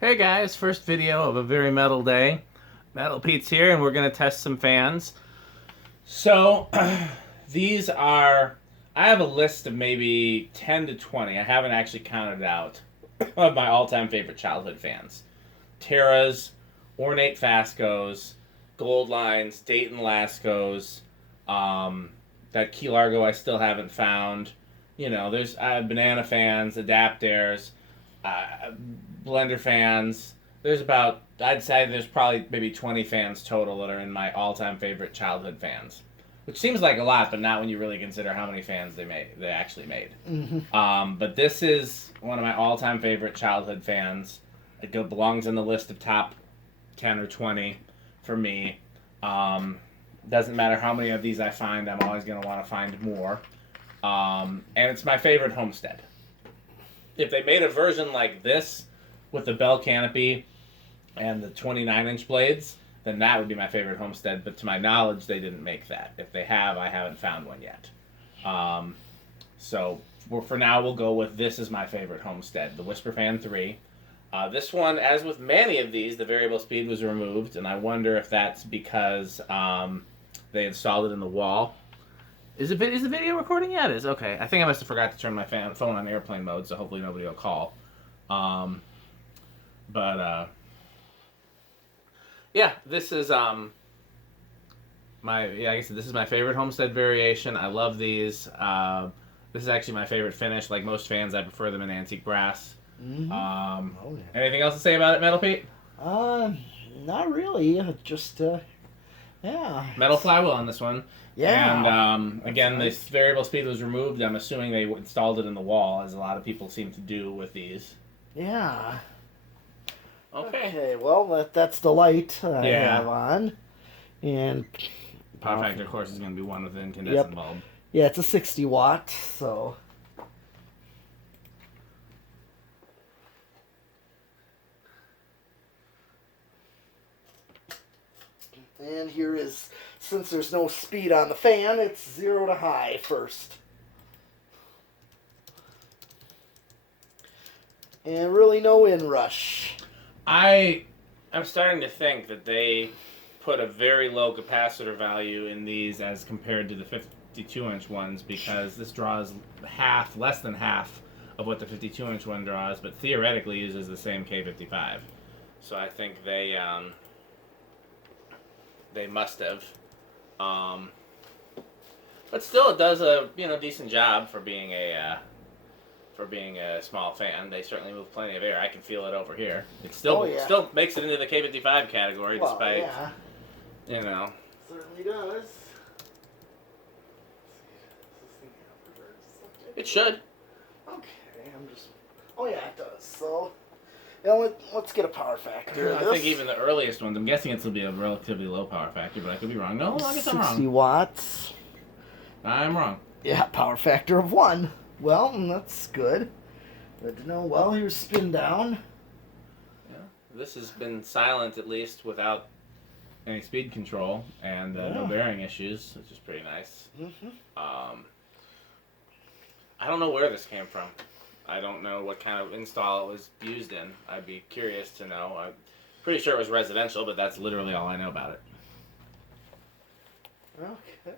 Hey guys, first video of a very metal day. Metal Pete's here and we're going to test some fans. So, these are, I have a list of maybe 10 to 20, I haven't actually counted it out, of my all-time favorite childhood fans. Terras, Ornate Fascos, Gold Lines, Dayton Lascos, that Key Largo I still haven't found. You know, there's Banana fans, Adapters, uh, Blender fans. There's about, I'd say there's probably maybe 20 fans total that are in my all-time favorite childhood fans, which seems like a lot, but not when you really consider how many fans they actually made. But this is one of my all-time favorite childhood fans. It belongs in the list of top 10 or 20 for me. Doesn't matter how many of these I find, I'm always going to want to find more. And it's my favorite Homestead. If they made a version like this with the bell canopy and the 29-inch blades, then that would be my favorite Homestead. But to my knowledge, they didn't make that. If they have, I haven't found one yet. So for now, we'll go with this is my favorite Homestead, the Whisperfan 3. This one, as with many of these, the variable speed was removed, and I wonder if that's because they installed it in the wall. Is the video recording? Yeah, it is. Okay. I think I must have forgot to turn my phone on airplane mode, so hopefully nobody will call. Yeah, this is like I said, this is my favorite Homestead variation. I love these. This is actually my favorite finish. Like most fans, I prefer them in antique brass. Anything else to say about it, Metal Pete? Not really. Just yeah. Metal flywheel on this one. Yeah. And again, this variable speed was removed. I'm assuming they installed it in the wall, as a lot of people seem to do with these. Yeah. Okay. Well, that's the light I have on, and power factor, of course, is going to be one with an incandescent bulb. Yeah, it's a 60 watt. So. And here is, since there's no speed on the fan, it's 0 to high first. And really no inrush. I'm starting to think that they put a very low capacitor value in these as compared to the 52-inch ones, because this draws less than half of what the 52-inch one draws, but theoretically uses the same K55. So I think they must have. But still, it does a decent job for being a small fan. They certainly move plenty of air. I can feel it over here. It still makes it into the K55 category, despite certainly does. It should. Okay, oh yeah, it does. So. Yeah, let's get a power factor. I think even the earliest ones, I'm guessing it'll be a relatively low power factor, but I could be wrong. No, I guess I'm wrong. 60 watts. I'm wrong. Yeah, power factor of 1. Well, that's good. Good to know. Well, here's spin down. Yeah, this has been silent, at least without any speed control and no bearing issues, which is pretty nice. I don't know where this came from. I don't know what kind of install it was used in. I'd be curious to know. I'm pretty sure it was residential, but that's literally all I know about it. Okay.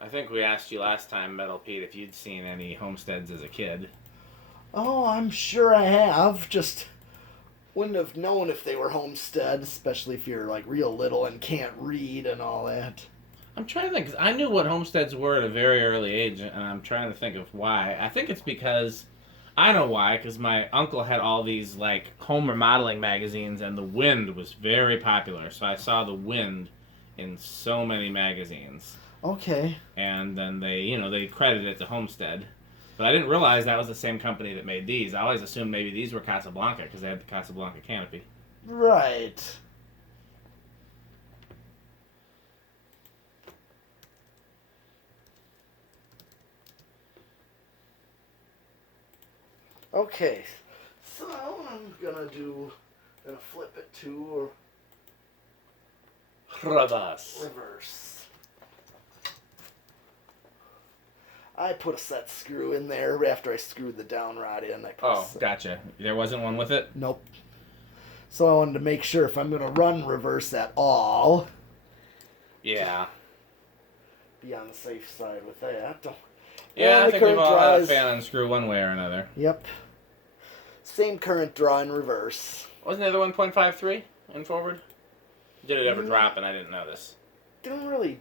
I think we asked you last time, Metal Pete, if you'd seen any Homesteads as a kid. Oh, I'm sure I have. Just wouldn't have known if they were Homestead, especially if you're like real little and can't read and all that. I'm trying to think, because I knew what Homesteads were at a very early age, and I'm trying to think of why. I think it's because, I know why, because my uncle had all these, like, home remodeling magazines, and The Wind was very popular, so I saw The Wind in so many magazines. Okay. And then they credited it to Homestead. But I didn't realize that was the same company that made these. I always assumed maybe these were Casablanca, because they had the Casablanca canopy. Right. Okay, so I'm gonna flip it to Reverse. reverse. I put a set screw in there after I screwed the down rod in. Gotcha. There wasn't one with it? Nope. So I wanted to make sure if I'm going to run reverse at all. Yeah. Be on the safe side with that. Yeah, And I think we've all had a fan unscrew one way or another. Yep. Same current draw in reverse. Wasn't there the 1.53 in forward? Did it ever drop and I didn't notice? Didn't really...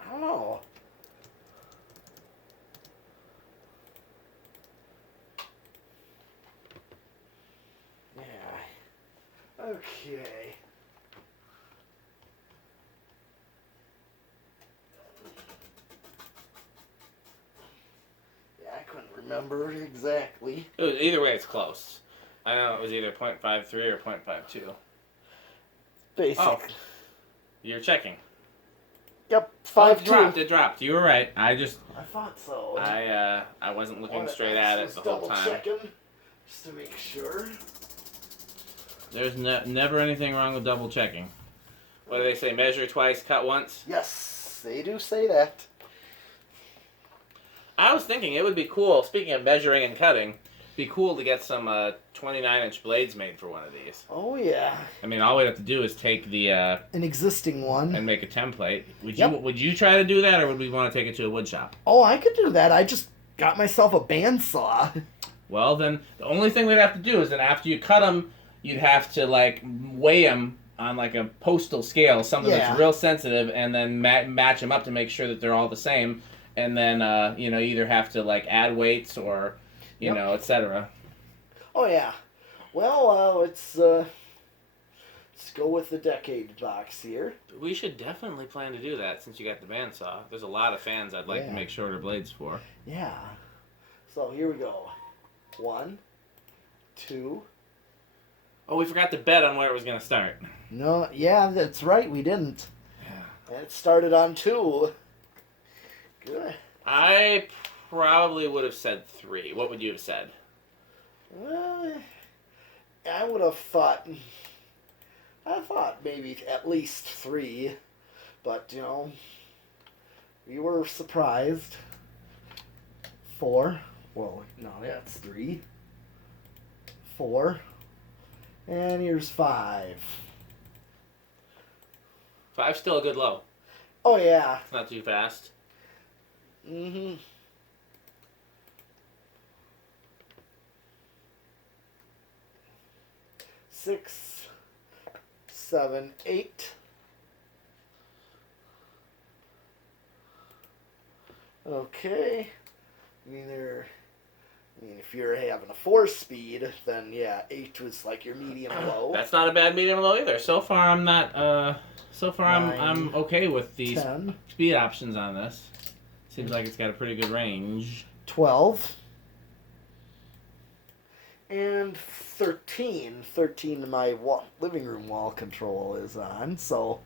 I don't know. Yeah. Okay. Yeah, I couldn't remember exactly. Either way, it's close. I know it was either 0.53 or 0.52. Basic. Oh. You're checking. Yep, 5.2. It dropped. You were right. I thought so. I wasn't looking straight at it the whole time. Double-checking, just to make sure. There's never anything wrong with double checking. What do they say? Measure twice, cut once? Yes, they do say that. I was thinking it would be cool, speaking of measuring and cutting, be cool to get some 29-inch blades made for one of these. Oh, yeah. I mean, all we have to do is take the... an existing one. And make a template. Would you try to do that, or would we want to take it to a wood shop? Oh, I could do that. I just got myself a bandsaw. Well, then, the only thing we'd have to do is that after you cut them, you'd have to, like, weigh them on, like, a postal scale, something that's real sensitive, and then match them up to make sure that they're all the same. And then, you either have to, like, add weights or, you know, etc. Oh, yeah. Well, let's go with the decade box here. We should definitely plan to do that since you got the bandsaw. There's a lot of fans I'd like to make shorter blades for. Yeah. So, here we go. 1, 2... Oh, we forgot to bet on where it was going to start. No, yeah, that's right, we didn't. Yeah. And it started on 2. Good. I probably would have said 3. What would you have said? Well, I would have thought... I thought maybe at least 3. But, you know, we were surprised. 4. Well, no, that's 3. 4. And here's 5. 5's still a good low. Oh, yeah. It's not too fast. Mm-hmm. 6, 7, 8. Okay. If you're having a 4-speed, then yeah, 8 was like your medium low. That's not a bad medium low either. So far, I'm not. So far, 9, I'm okay with these 10, speed options on this. Seems like it's got a pretty good range. 12, and 13. 13, my living room wall control is on, so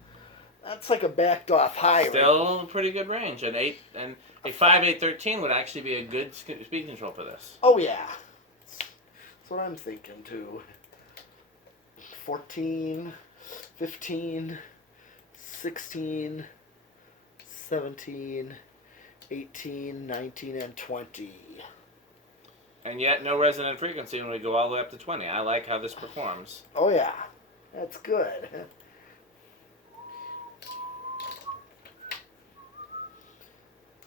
that's like a backed off high. Still a pretty good range. An 8 and a 5, 8, 13 would actually be a good speed control for this. Oh yeah, that's what I'm thinking too. 14, 15, 16, 17, 18, 19, and 20. And yet no resonant frequency when we go all the way up to 20. I like how this performs. Oh yeah, that's good.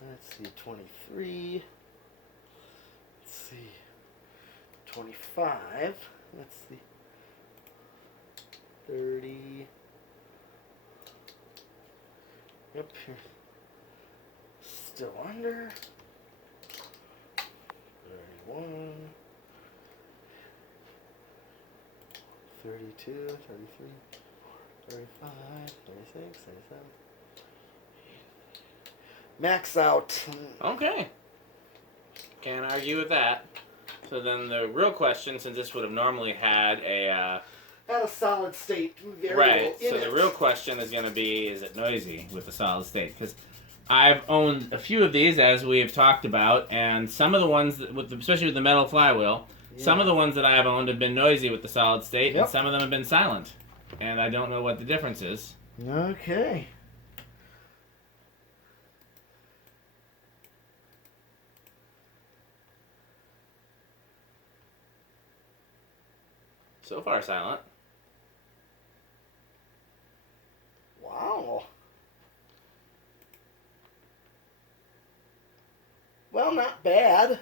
Let's see, 23. Let's see, 25. Let's see, 30. Yep, still under. 31. 32, 33, 35, 36, 37. Max out. Okay. Can't argue with that. So then the real question, since this would have normally had a... Had a solid state variable right, in so it. the real question is going to be, is it noisy with the solid state? Because I've owned a few of these, as we have talked about, and some of the ones, especially with the metal flywheel, some of the ones that I have owned have been noisy with the solid state, and some of them have been silent. And I don't know what the difference is. Okay. So far, silent. Wow. Well, not bad.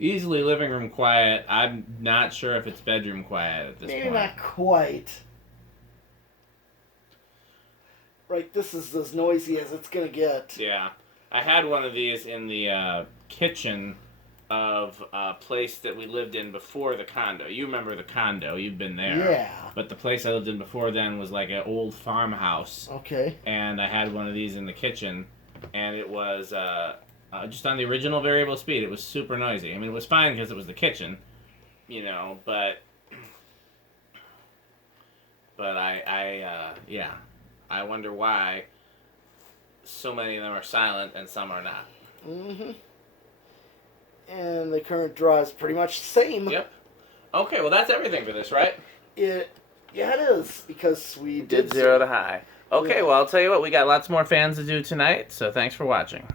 Easily living room quiet. I'm not sure if it's bedroom quiet at this Maybe point. not quite. Right, this is as noisy as it's gonna get. Yeah. I had one of these in the kitchen of a place that we lived in before the condo. You remember the condo. You've been there. Yeah. But the place I lived in before then was like an old farmhouse. Okay. And I had one of these in the kitchen. And it was just on the original variable speed. It was super noisy. I mean, it was fine because it was the kitchen, you know, but yeah. I wonder why so many of them are silent and some are not. Mm-hmm. And the current draw is pretty much the same. Yep. Okay, well that's everything for this, right? Yeah, it is, because we Did zero to high. Okay, Yeah. well I'll tell you what, we got lots more fans to do tonight, so thanks for watching.